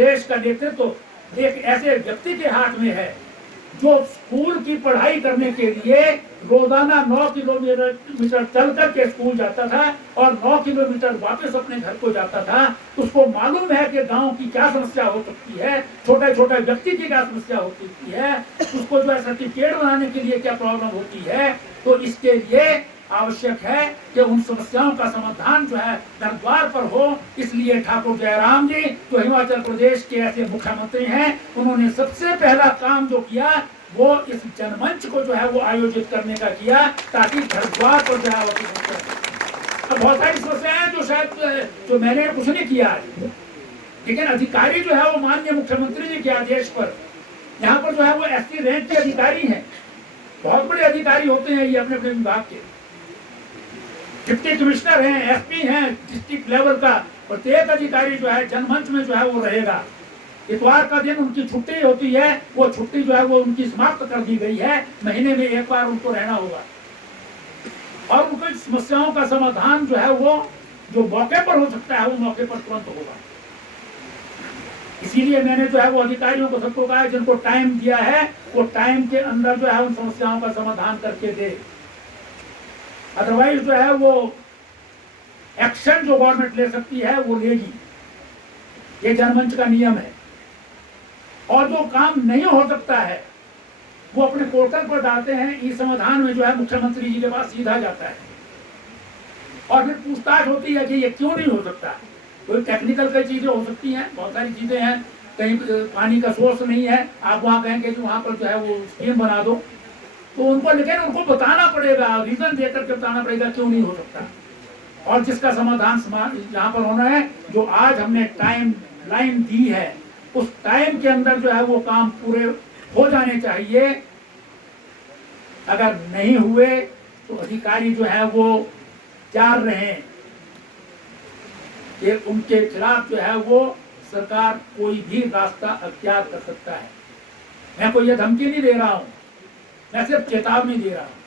प्रदेश का नेतृत्व एक ऐसे व्यक्ति के हाथ में है जो स्कूल की पढ़ाई करने के लिए रोजाना 9 किलोमीटर चल करके स्कूल जाता था और 9 किलोमीटर वापस अपने घर को जाता था। उसको मालूम है कि गांव की क्या समस्या हो सकती है, छोटे छोटे व्यक्ति की क्या समस्या हो सकती है, उसको जो है सर्टिफिकेट बनाने के लिए क्या प्रॉब्लम होती है। तो इसके लिए आवश्यक है कि उन समस्याओं का समाधान जो है घर द्वार पर हो। इसलिए ठाकुर जयराम जी जो हिमाचल प्रदेश के ऐसे मुख्यमंत्री हैं, उन्होंने सबसे पहला काम जो किया वो इस जनमंच को जो है वो आयोजित करने का किया, ताकि घर द्वार पर जो है अब बहुत सारी समस्याएं हैं जो शायद जो मैंने कुछ नहीं किया, लेकिन अधिकारी जो है वो माननीय मुख्यमंत्री जी के आदेश पर यहाँ पर जो है वो एसटी रैंक के अधिकारी हैं, बहुत बड़े अधिकारी होते हैं ये अपने अपने विभाग के, डिप्टी कमिश्नर हैं, एसपी हैं, डिस्ट्रिक्ट लेवल का प्रत्येक अधिकारी जो है जनमंच में जो है वो रहेगा। इतवार का दिन उनकी छुट्टी होती है, वो छुट्टी जो है वो उनकी समाप्त कर दी गई है, महीने में एक बार उनको रहना होगा और उनकी समस्याओं का समाधान जो है वो जो मौके पर हो सकता है वो मौके पर तुरंत होगा। इसीलिए मैंने जो है वो अधिकारियों को सबको कहा जिनको टाइम दिया है वो टाइम के अंदर जो है उन समस्याओं का समाधान करके दे, अदरवाइज जो है वो एक्शन जो गवर्नमेंट ले सकती है वो लेगी, ये जनमंच का नियम है। और जो काम नहीं हो सकता है वो अपने पोर्टल पर डालते हैं, इस समाधान में जो है मुख्यमंत्री जी के पास सीधा जाता है और फिर पूछताछ होती है कि ये क्यों नहीं हो सकता। कोई टेक्निकल कई चीजें हो सकती हैं, बहुत सारी चीजें हैं, कहीं पानी का सोर्स नहीं है, आप वहां कहेंगे कि वहां पर जो है वो स्कीम बना दो, तो उनको लेकिन उनको बताना पड़ेगा, रीजन देकर के बताना पड़ेगा क्यों नहीं हो सकता। और जिसका समाधान यहाँ पर होना है, जो आज हमने टाइम लाइन दी है उस टाइम के अंदर जो है वो काम पूरे हो जाने चाहिए। अगर नहीं हुए तो अधिकारी जो है वो जान रहे हैं कि उनके खिलाफ जो है वो सरकार कोई भी रास्ता अख्तियार कर सकता है। मैं कोई ये धमकी नहीं दे रहा हूं, मैं सिर्फ चेतावनी दे रहा हूं,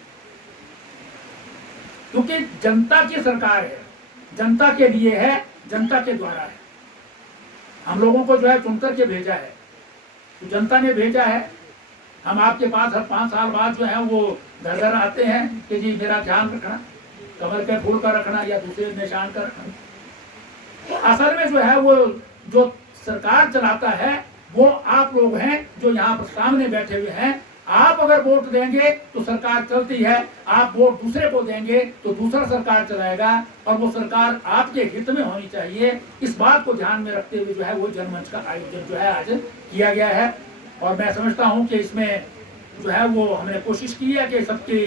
क्योंकि जनता की सरकार है, जनता के लिए है, जनता के द्वारा है। हम लोगों को जो है चुनकर के भेजा है, तो जनता ने भेजा है। हम आपके पास हर 5 साल बाद जो है वो घर घर आते हैं कि जी मेरा ध्यान रखना, कमर के फूल का रखना या दूसरे निशान का रखना। तो असल में जो है वो जो सरकार चलाता है वो आप लोग हैं जो यहाँ पर सामने बैठे हुए हैं। आप अगर वोट देंगे तो सरकार चलती है, आप वोट दूसरे को देंगे तो दूसरा सरकार चलाएगा, और वो सरकार आपके हित में होनी चाहिए। इस बात को ध्यान में रखते हुए जो है वो जनमंच का आयोजन जो है आज किया गया है। और मैं समझता हूँ कि इसमें जो है वो हमने कोशिश की है कि सबकी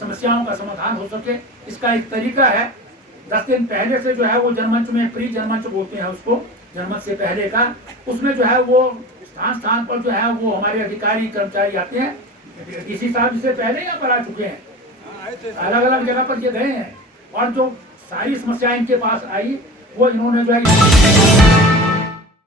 समस्याओं का समाधान हो सके। इसका एक तरीका है, 10 दिन पहले से जो है वो जनमंच में प्री जनमंच बोलते हैं उसको, जनमंच से पहले का, उसमें जो है वो स्थान स्थान पर जो है वो हमारे अधिकारी कर्मचारी आते हैं। डीसी साहब इससे पहले यहाँ पर आ चुके हैं, अलग अलग जगह पर ये गए हैं, और जो सारी समस्याएं इनके पास आई वो इन्होंने जो है